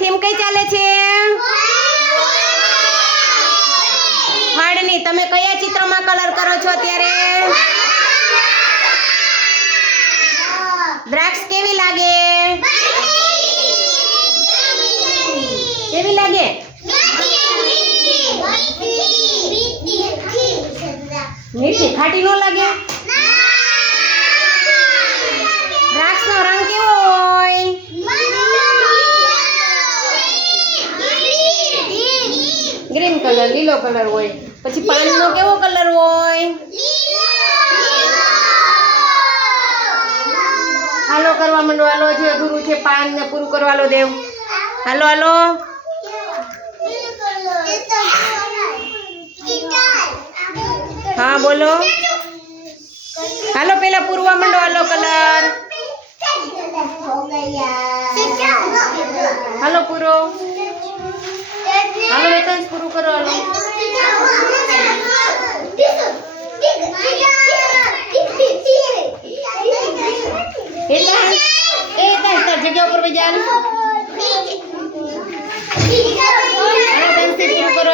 Game કઈ ચાલે છે? હાડની, તમે કયા ચિત્રમાં કલર કરો છો અત્યારે? દ્રાક્ષ કેવી લાગે? કેવી લાગે? મીઠી, ખાટી નો લાગે દ્રાક્ષનો રંગ કેવો હોય ગ્રીન કલર લીલો કલર હોય. પછી પાનનો કેવો કલર હોય? હાલો કરવા માંડો હાલો જે ગુરુ છે પાન ને પૂરું કરવા લો દેવ. હાલો હાલો. હા બોલો. હાલો પેલા પૂરવા માંડો હાલો કલર. હાલો પૂરો. डांस सुरू करलो आलो पर